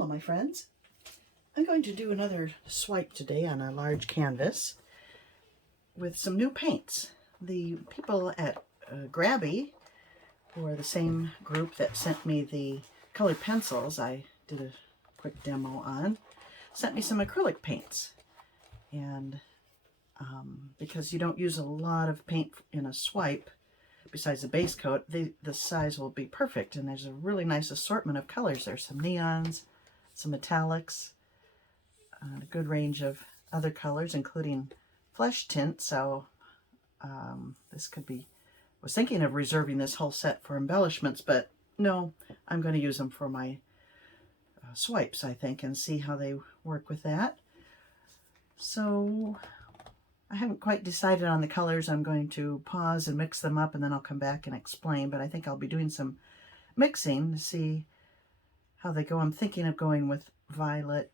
Hello my friends. I'm going to do another swipe today on a large canvas with some new paints. The people at GRABIE, who are the same group that sent me the colored pencils I did a quick demo on, sent me some acrylic paints. And because you don't use a lot of paint in a swipe, besides the base coat, the size will be perfect. And there's a really nice assortment of colors. There's some neons, some metallics, a good range of other colors, including flesh tint. So this could be, I was thinking of reserving this whole set for embellishments, but no, I'm going to use them for my swipes, I think, and see how they work with that. So I haven't quite decided on the colors. I'm going to pause and mix them up, and then I'll come back and explain, but I think I'll be doing some mixing to see how they go. I'm thinking of going with violet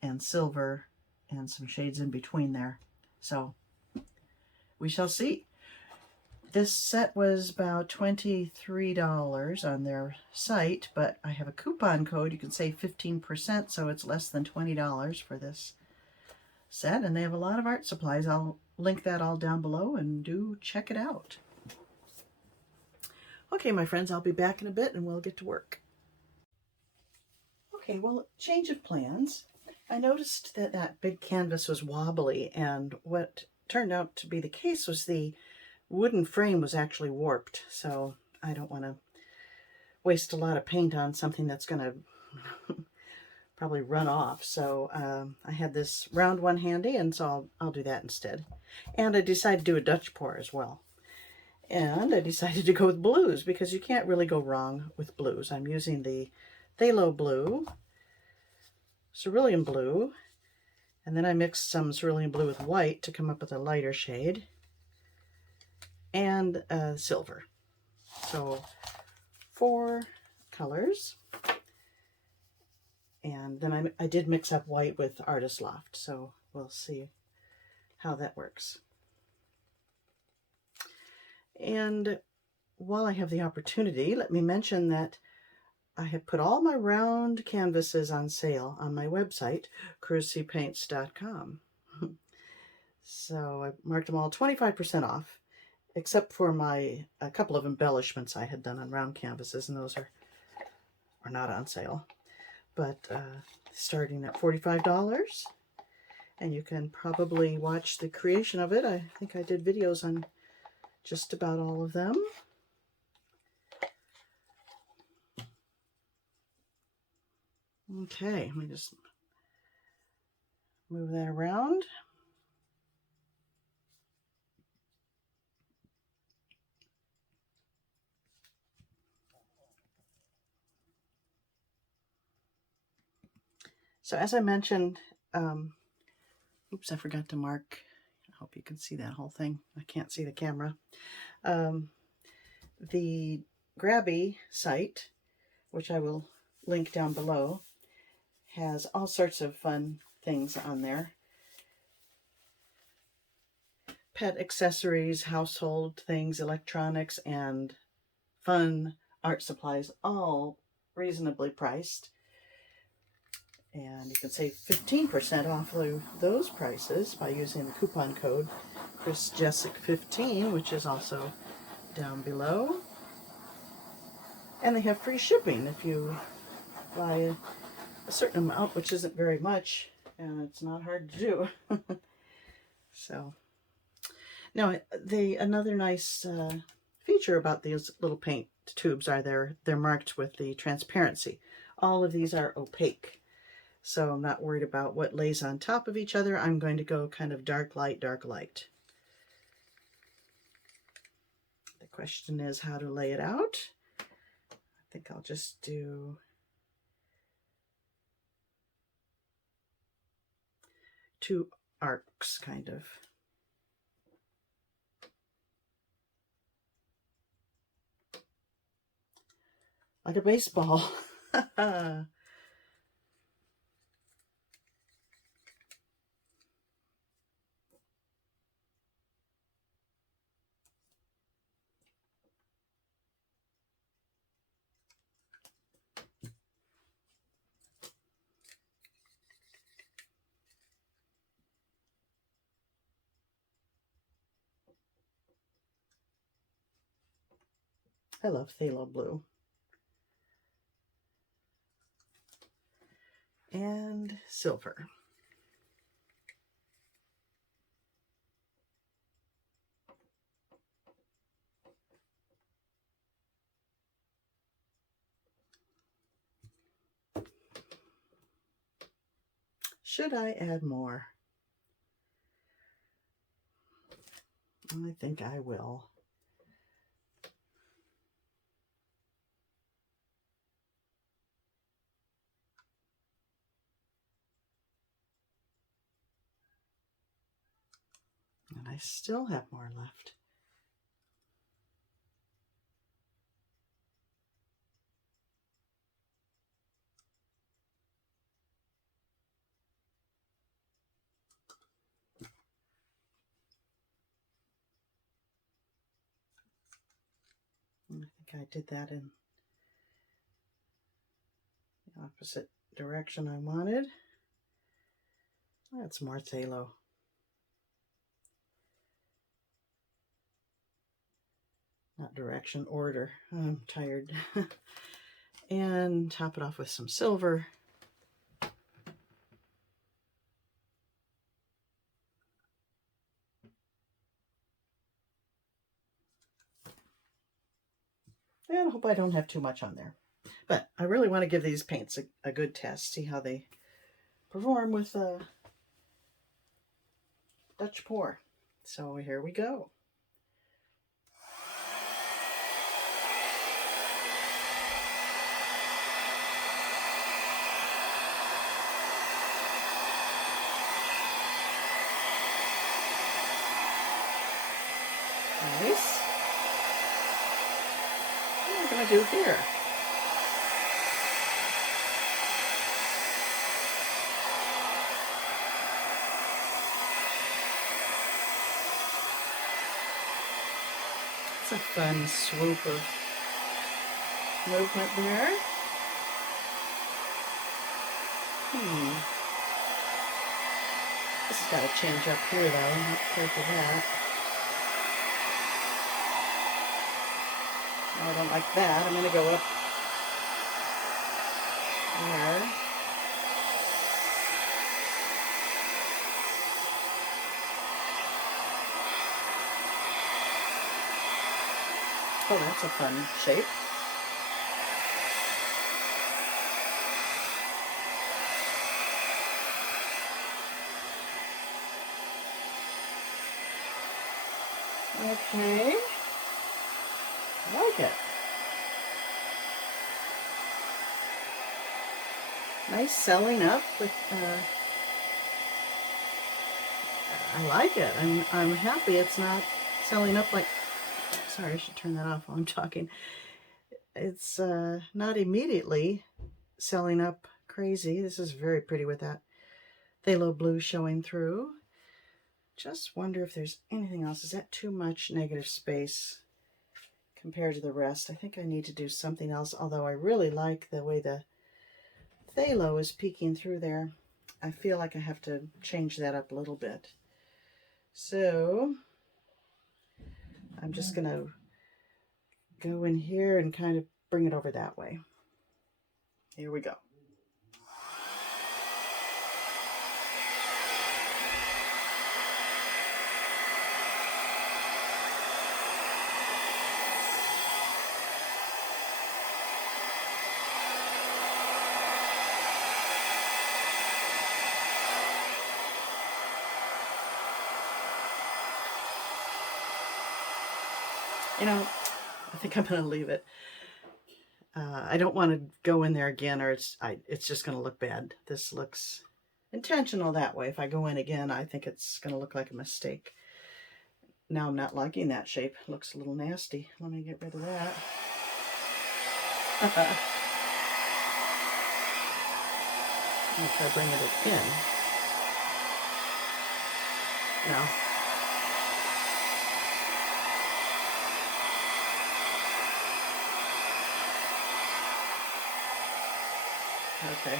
and silver and some shades in between there. So we shall see. This set was about $23 on their site, but I have a coupon code. You can save 15%, so it's less than $20 for this set. And they have a lot of art supplies. I'll link that all down below, and do check it out. Okay, my friends, I'll be back in a bit and we'll get to work. Okay, well, change of plans. I noticed that that big canvas was wobbly, and what turned out to be the case was the wooden frame was actually warped. So I don't want to waste a lot of paint on something that's going to probably run off. So I had this round one handy, and so I'll do that instead. And I decided to do a Dutch pour as well. And I decided to go with blues, because you can't really go wrong with blues. I'm using the Phthalo Blue, Cerulean Blue, and then I mixed some Cerulean Blue with white to come up with a lighter shade, and silver. So 4 colors. And then I did mix up white with Artist Loft, so we'll see how that works. And while I have the opportunity, let me mention that I have put all my round canvases on sale on my website, cruisepaints.com. So I marked them all 25% off, except for a couple of embellishments I had done on round canvases, and those are not on sale. But starting at $45, and you can probably watch the creation of it. I think I did videos on just about all of them. Okay, let me just move that around. So as I mentioned, oops, I forgot to mark. I hope you can see that whole thing. I can't see the camera. The GRABIE site, which I will link down below, has all sorts of fun things on there. Pet accessories, household things, electronics, and fun art supplies, all reasonably priced. And you can save 15% off of those prices by using the coupon code Jeszeck15, which is also down below. And they have free shipping if you buy a certain amount, which isn't very much, and it's not hard to do. So now another nice feature about these little paint tubes are they're marked with the transparency. All of these are opaque, so I'm not worried about what lays on top of each other. I'm going to go kind of dark light, dark light. The question is how to lay it out. I think I'll just do 2 arcs, kind of. Like a baseball. I love Phthalo Blue. And silver. Should I add more? I think I will. And I still have more left. I think I did that in the opposite direction I wanted. That's more phthalo. Not direction, order. I'm tired. And top it off with some silver. And I hope I don't have too much on there. But I really want to give these paints a good test, see how they perform with a Dutch pour. So here we go. Nice. What am I going to do here? It's a fun swoop of movement there. This has got to change up here though. I'm not clear for that. No, I don't like that. I'm going to go up there. Oh, that's a fun shape. Okay. I like it. Nice selling up with I like it. I'm happy it's not selling up like, sorry, I should turn that off while I'm talking. It's not immediately selling up crazy. This is very pretty with that phthalo blue showing through. Just wonder if there's anything else. Is that too much negative space compared to the rest? I think I need to do something else, although I really like the way the phthalo is peeking through there. I feel like I have to change that up a little bit. So I'm just going to go in here and kind of bring it over that way. Here we go. You know, I think I'm going to leave it. I don't want to go in there again, or it's just going to look bad. This looks intentional that way. If I go in again, I think it's going to look like a mistake. Now I'm not liking that shape. It looks a little nasty. Let me get rid of that. I'll try bringing it in. No. Okay.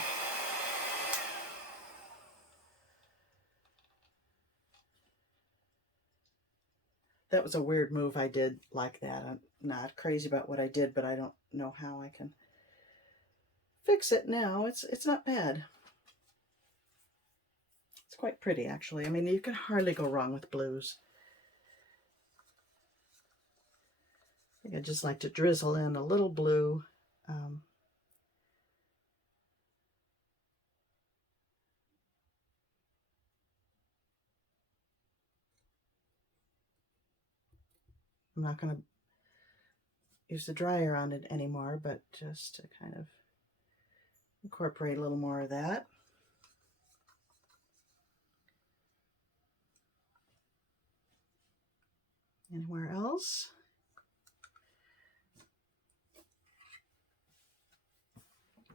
That was a weird move I did like that. I'm not crazy about what I did, but I don't know how I can fix it now. It's not bad. It's quite pretty, actually. I mean, you can hardly go wrong with blues. I think I just like to drizzle in a little blue. I'm not going to use the dryer on it anymore, but just to kind of incorporate a little more of that. Anywhere else?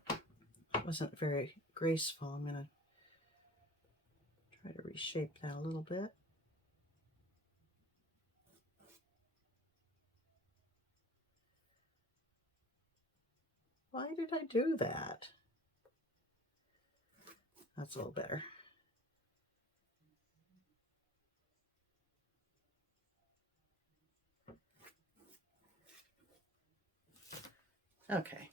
It wasn't very graceful. I'm going to try to reshape that a little bit. Why did I do that? That's a little better. Okay.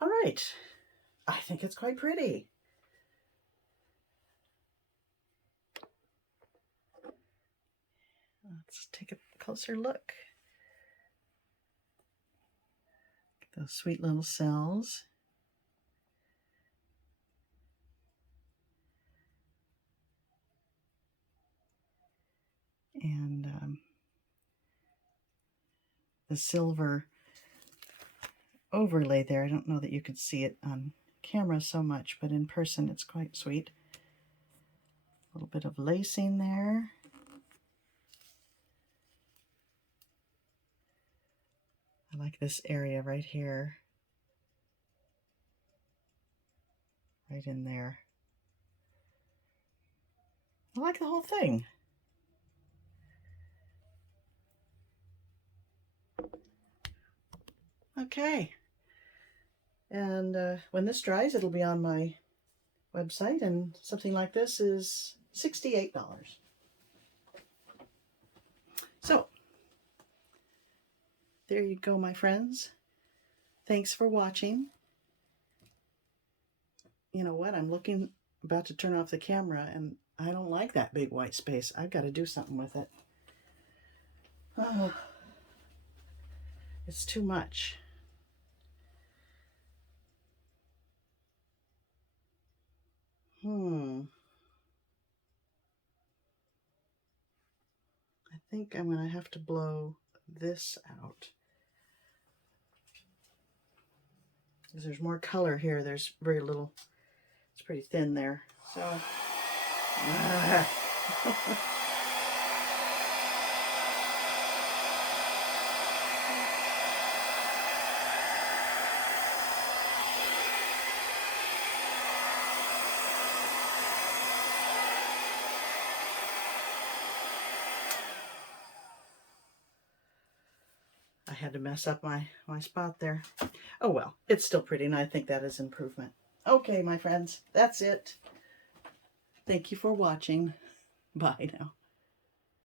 All right. I think it's quite pretty. Let's take a closer look. Those sweet little cells. And the silver overlay there. I don't know that you can see it on camera so much, but in person it's quite sweet. A little bit of lacing there. I like this area right here. Right in there. I like the whole thing. Okay. And when this dries, it'll be on my website, and something like this is $68. So, there you go, my friends. Thanks for watching. You know what? I'm about to turn off the camera, and I don't like that big white space. I've got to do something with it. Oh, it's too much. I think I'm going to have to blow this out. Because there's more color here. There's very little. It's pretty thin there. So. I had to mess up my spot there. Oh well, it's still pretty, and I think that is improvement. Okay, my friends, that's it. Thank you for watching. Bye now.